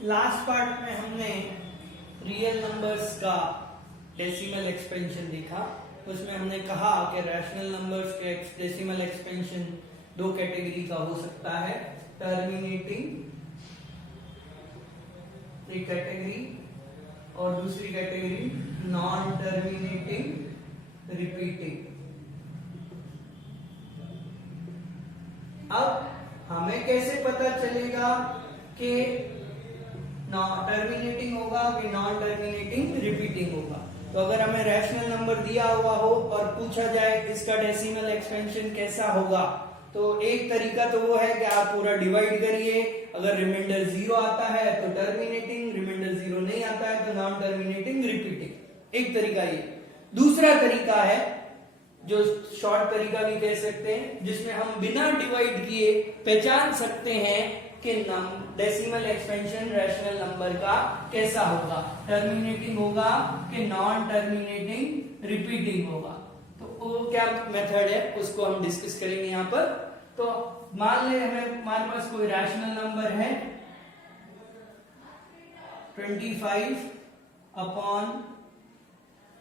Last part में हमने real numbers का डेसिमल एक्सपेंशन देखा। उसमें हमने कहा कि रैशनल नंबर्स के डेसिमल एक्सपेंशन दो कैटेगरी का हो सकता है, टर्मिनेटिंग एक कैटेगरी और दूसरी कैटेगरी नॉन टर्मिनेटिंग रिपीटिंग। अब हमें कैसे पता चलेगा कि टर्मिनेटिंग होगा कि नॉन टर्मिनेटिंग रिपीटिंग होगा? तो अगर हमें रैशनल नंबर दिया हुआ हो और पूछा जाए इसका डेसिमल एक्सपेंशन कैसा होगा, तो एक तरीका तो वो है कि आप पूरा डिवाइड करिए, अगर रिमाइंडर 0 आता है तो टर्मिनेटिंग, रिमाइंडर 0 नहीं आता है तो नॉन टर्मिनेटिंग रिपीटिंग। एक तरीका ये। दूसरा तरीका है जो शॉर्ट तरीका भी कह सकते हैं, जिसमें हम बिना डिवाइड किए पहचान सकते हैं कि डेसिमल एक्सपेंशन रैशनल नंबर का कैसा होगा, टर्मिनेटिंग होगा कि नॉन टर्मिनेटिंग रिपीटिंग होगा। तो वो क्या मेथड है उसको हम डिस्कस करेंगे यहाँ पर। तो मान ले हमारे पास कोई रैशनल नंबर है 25 अपॉन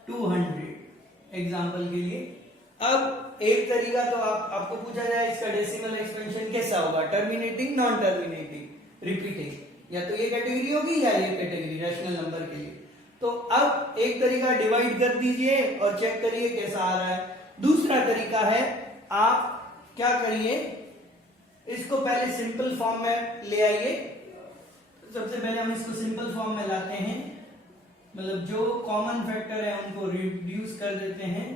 200 एग्जाम्पल के लिए। अब एक तरीका तो आपको पूछा जाए इसका डेसिमल एक्सपेंशन कैसा होगा, टर्मिनेटिंग नॉन टर्मिनेटिंग रिपीटिंग, या तो ये कैटेगरी होगी या ये कैटेगरी रैशनल नंबर के लिए। तो अब एक तरीका डिवाइड कर दीजिए और चेक करिए कैसा आ रहा है। दूसरा तरीका है आप क्या करिए, इसको पहले सिंपल फॉर्म में ले आइए। सबसे पहले हम इसको सिंपल फॉर्म में लाते हैं, मतलब जो कॉमन फैक्टर है उनको रिड्यूस कर देते हैं।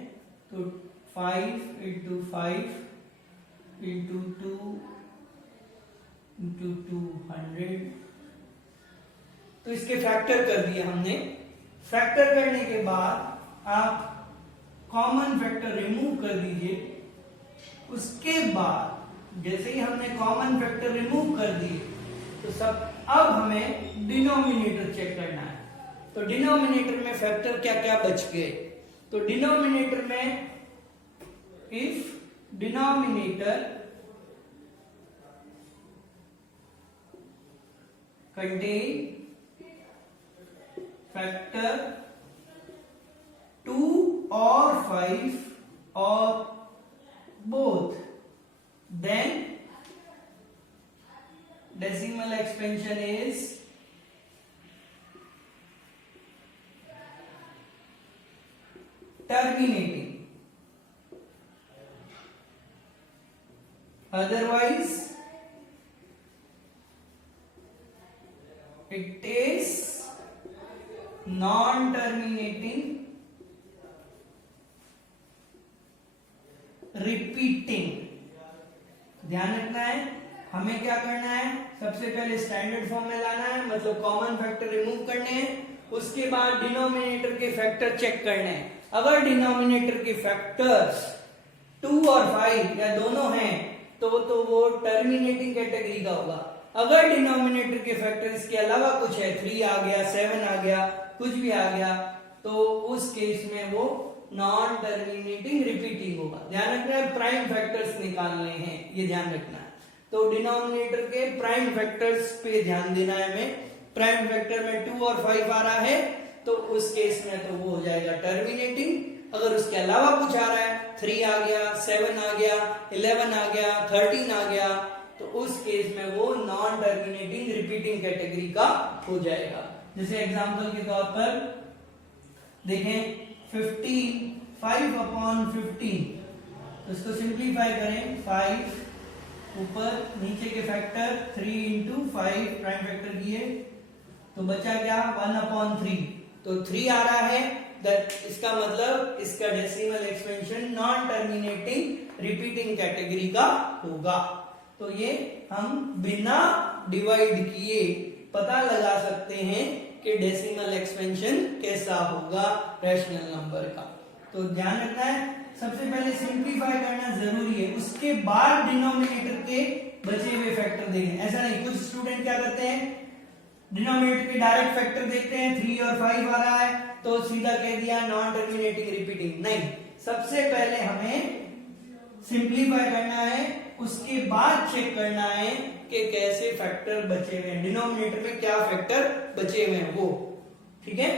तो 5 into 5 into 2 into 200, तो इसके फैक्टर कर दिए हमने। फैक्टर करने के बाद आप कॉमन फैक्टर रिमूव कर दीजिए। उसके बाद जैसे ही हमने कॉमन फैक्टर रिमूव कर दिए तो अब हमें डिनोमिनेटर चेक करना है। तो डिनोमिनेटर में फैक्टर क्या क्या बच गए, तो डिनोमिनेटर में if denominator contain factor 2 or 5 or both, then decimal expansion is terminating. Otherwise it is non-terminating repeating। ध्यान रखना है, हमें क्या करना है, सबसे पहले स्टैंडर्ड फॉर्म में लाना है, मतलब कॉमन फैक्टर रिमूव करने हैं। उसके बाद डिनोमिनेटर के फैक्टर चेक करने हैं। अगर डिनोमिनेटर के फैक्टर्स 2 और 5 या दोनों हैं तो वो टर्मिनेटिंग कैटेगरी का होगा। अगर डिनोमिनेटर के फैक्टर इसके अलावा कुछ है, 3 आ गया, 7 आ गया, कुछ भी आ गया, तो उस केस में वो नॉन टर्मिनेटिंग रिपीटिंग होगा। ध्यान रखना है, प्राइम फैक्टर्स निकालने हैं, ये ध्यान रखना है। तो डिनोमिनेटर के प्राइम फैक्टर्स पे ध्यान देना है हमें। प्राइम फैक्टर में 2 और 5 आ रहा है तो उस केस में तो वो हो जाएगा टर्मिनेटिंग। अगर उसके अलावा कुछ आ रहा है, 3 आ गया, 7 आ गया, 11 आ गया, 13 आ गया, तो उस केस में वो नॉन टर्मिनेटिंग रिपीटिंग कैटेगरी का हो जाएगा। जैसे एग्जांपल के तौर पर देखें 5 अपॉन 15, तो इसको सिंप्लीफाई करें। 5 ऊपर नीचे के फैक्टर 3 into 5 प्राइम फैक्टर किए तो बचा क्या, 1 अपॉन 3, तो 3 आ रहा है। इसका मतलब इसका decimal expansion non terminating repeating category का होगा। तो ये हम बिना डिवाइड किए पता लगा सकते हैं कि डेसिमल एक्सपेंशन कैसा होगा रैशनल नंबर का। तो ध्यान रखना है, सबसे पहले सिंप्लीफाई करना जरूरी है, उसके बाद डिनोमिनेटर के बचे हुए फैक्टर देखें। ऐसा नहीं, कुछ स्टूडेंट क्या करते हैं, डिनोमिनेटर के डायरेक्ट फैक्टर देखते हैं, 3 और 5 आ रहा है तो सीधा कह दिया नॉन टर्मिनेटिंग रिपीटिंग। नहीं, सबसे पहले हमें सिंप्लीफाई करना है, उसके बाद चेक करना है कि कैसे फैक्टर बचे हुए हैं, डिनोमिनेटर में क्या फैक्टर बचे हुए हैं वो, ठीक है।